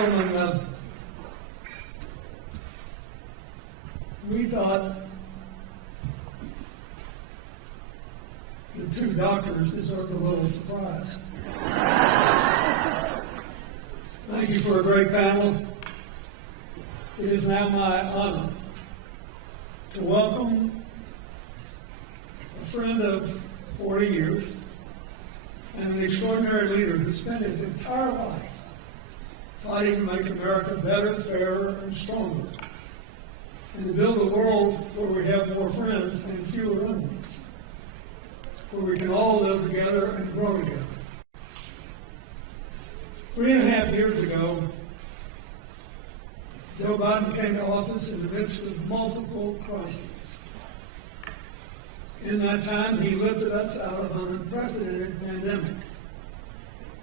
gentlemen, we thought the two doctors deserved a little surprise. Thank you for a great panel. It is now my honor to welcome a friend of 40 years and an extraordinary leader who spent his entire life fighting to make America better, fairer, and stronger, and to build a world where we have more friends and fewer enemies, where we can all live together and grow together. 3.5 years ago, Joe Biden came to office in the midst of multiple crises. In that time, he lifted us out of an unprecedented pandemic,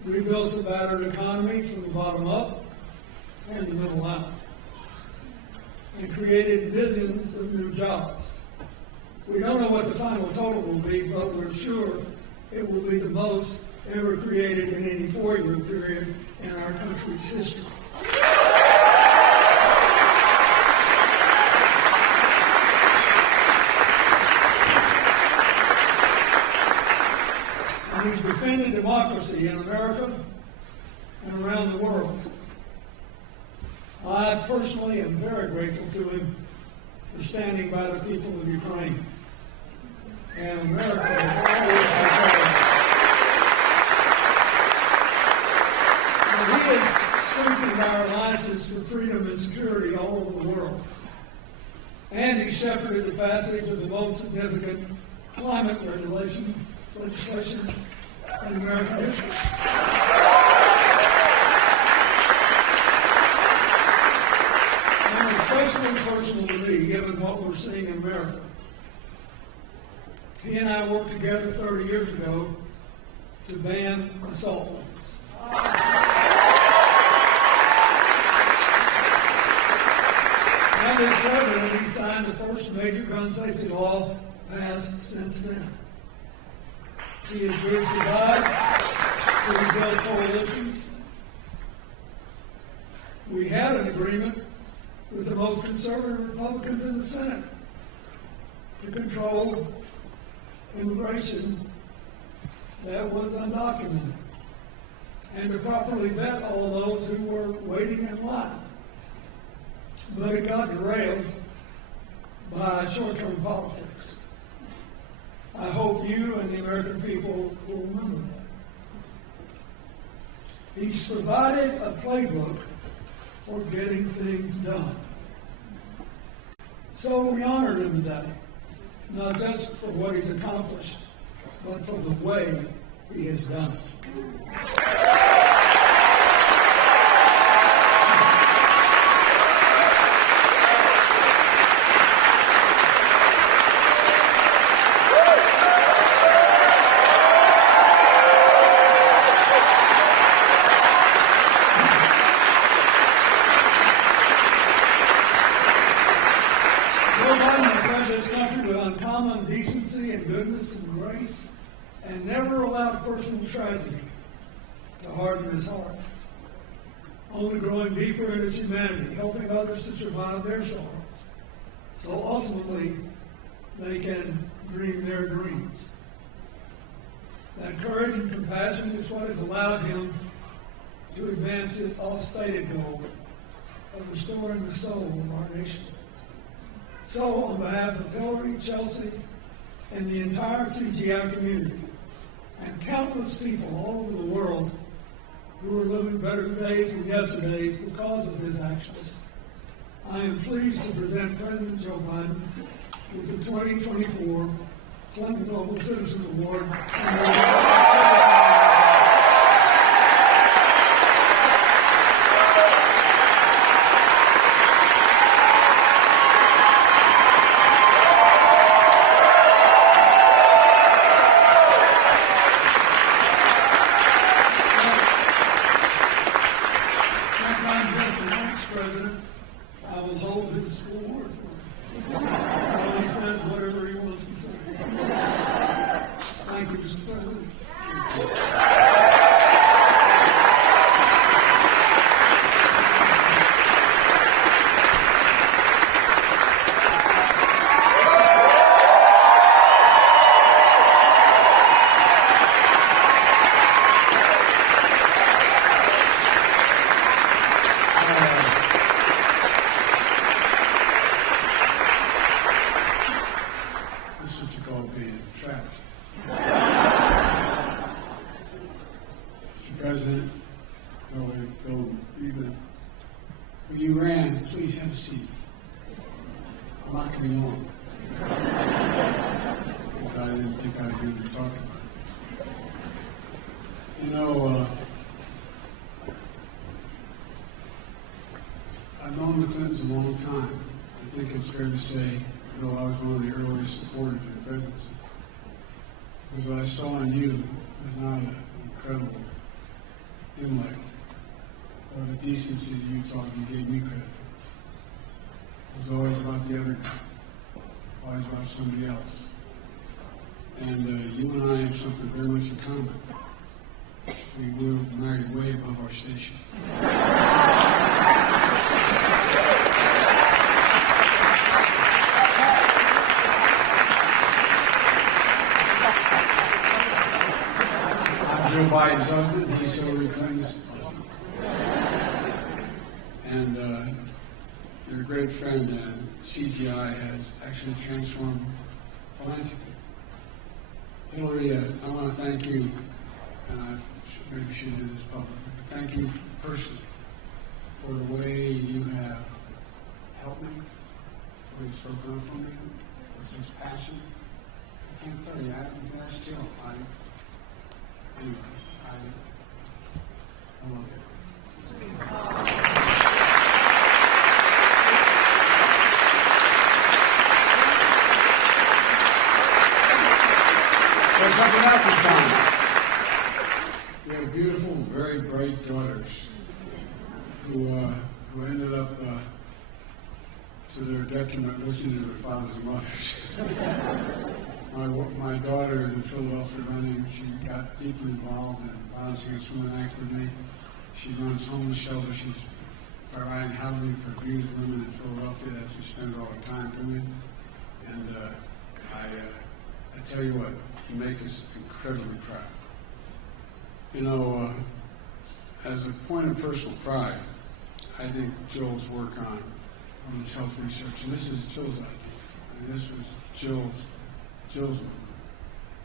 rebuilt a battered economy from the bottom up and the middle out, and created millions of new jobs. We don't know what the final total will be, but we're sure it will be the most ever created in any 4-year period in our country's history. And he's defended democracy in America and around the world. I personally am very grateful to him for standing by the people of Ukraine. And America has always been he has strengthened our alliances for freedom and security all over the world. And he shepherded the passage of the most significant climate legislation in American history. And especially personal to me, given what we're seeing in America. He and I worked together 30 years ago to ban assault weapons. And as president, he signed the first major gun safety law passed since then. He has bridged the divides to rebuild coalitions. We had an agreement with the most conservative Republicans in the Senate to control immigration that was undocumented and to properly vet all those who were waiting in line. But it got derailed by short-term politics. I hope you and the American people will remember that. He's provided a playbook for getting things done. So we honored him today, not just for what he's accomplished, but for the way he has done it. Decency and goodness and grace, and never allowed personal tragedy to harden his heart. Only growing deeper in his humanity, helping others to survive their sorrows, so ultimately they can dream their dreams. That courage and compassion is what has allowed him to advance his oft-stated goal of restoring the soul of our nation. So, on behalf of Hillary, Chelsea, and the entire CGI community, and countless people all over the world who are living better days than yesterdays because of his actions, I am pleased to present President Joe Biden with the 2024 Clinton Global Citizen Award. President, I will hold his award for him. While he says whatever he wants to say. Thank you, Mr. President. ran. Please have a seat. I'm not going to be long. I didn't think I was going to be talking about it. You know, I've known the Clintons a long time. I think it's fair to say, I was one of the earliest supporters of the presidency. Because what I saw in you was not an incredible intellect or the decency that you taught and gave me credit for. It was always about the other guy, always about somebody else. And you and I have something very much in common. We were married way above our station. I'm Joe Biden's husband, he's Hillary Clinton's husband. And you're a great friend, and CGI has actually transformed philanthropy. Hillary, I want to thank you, and I maybe should do this publicly. Thank you personally for the way you have helped me, the way you've spoken up for me, with such passion. I can't tell you, I still, anyway, I love you. There's something else in common. We have beautiful, very bright daughters who ended up, to their detriment, listening to their fathers and mothers. My daughter is in Philadelphia running. She got deeply involved in Violence Against Women Act with me. She runs homeless shelter. She's providing housing for abused women in Philadelphia that she spends all her time doing. And I tell you what, you make us incredibly proud. You know, as a point of personal pride, I think Joel's work on women's health research, and this is Jill's idea, and this was Jill's movement,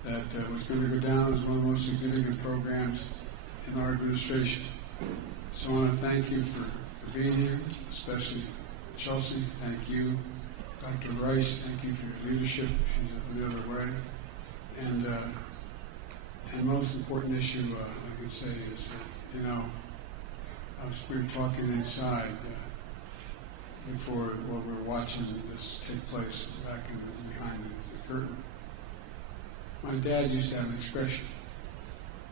that was going to go down as one of the most significant programs in our administration. So I want to thank you for being here, especially Chelsea. Thank you. Dr. Rice, thank you for your leadership. She's the other way. And most important issue I could say is that, you know, we were talking inside before while we were watching this take place back behind the curtain. My dad used to have an expression.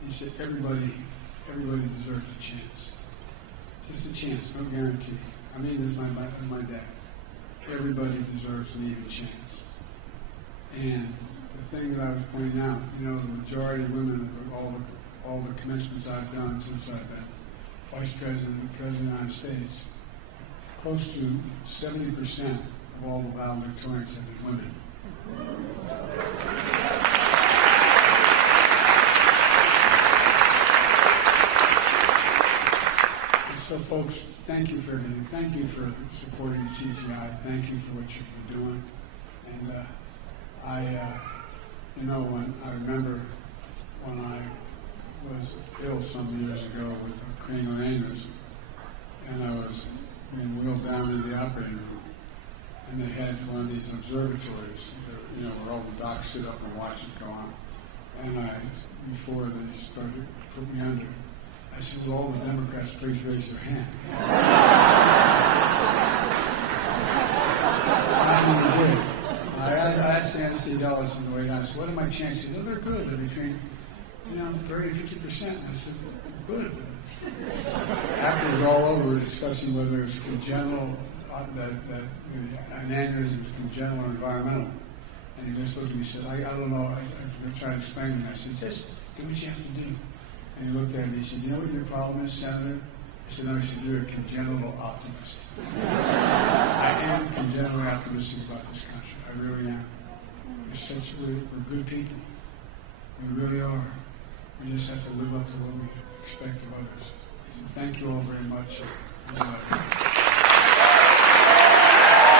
He said, everybody deserves a chance. Just a chance, no guarantee. I mean, my dad. Everybody deserves an even chance. And the thing that I was pointing out, you know, the majority of women, all the commencements I've done since I've been Vice President, President of the United States, close to 70% of all the valedictorians have been women. And so, folks, thank you for everything. Thank you for supporting CGI. Thank you for what you've been doing. And you know, I remember when I was ill some years ago with a cranial aneurysm, and I was being wheeled down into the operating room, and they had one of these observatories, you know, where all the docs sit up and watch it go on. And before they started to put me under, I said, "Will all the Democrats please raise their hand?" I did. I asked the anesthesiologist on the way down, I said, "What are my chances?" He said, "They're good. They're between, 30 to 50%. I said, "Good." After it was all over, we were discussing whether it was congenital, that an aneurysm was congenital or environmental. And he just looked at me and said, I don't know. I tried to explain to him. I said, "Just do what you have to do." And he looked at me and he said, "You know what your problem is, Senator?" I said, "No." He said, "You're a congenital optimist." I am congenitally optimistic about this country. I really am. We're good people. We really are. We just have to live up to what we expect of others. So thank you all very much.